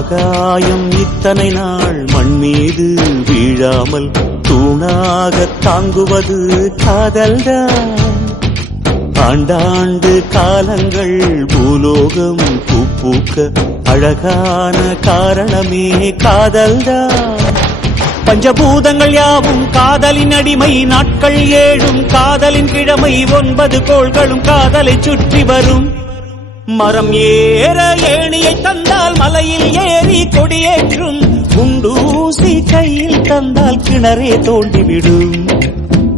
ஆகாயம் இத்தனை நாள் மண் மீது வீழாமல் தூணாக தாங்குவது காதல்தான். ஆண்டாண்டு காலங்கள் பூலோகம் பூக்க அழகான காரணமே காதல்தான். பஞ்சபூதங்கள் யாவும் காதலின் அடிமை, நாட்கள் 7 காதலின் கிழமை, 9 கோள்களும் காதலை சுற்றி வரும். மரம் ஏற ஏணியை தந்தால் மலையில் ஏறி கொடியேற்றும், குண்டூசி கையில் தந்தால் கிணறே தோண்டிவிடும்.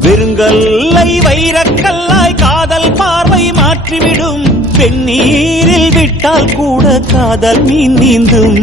வெறுங்கல்லை வைரக்கல்லாய் காதல் பார்வை மாற்றிவிடும், வெந்நீரில் விட்டால் கூட காதல் மீன் நீந்தும்.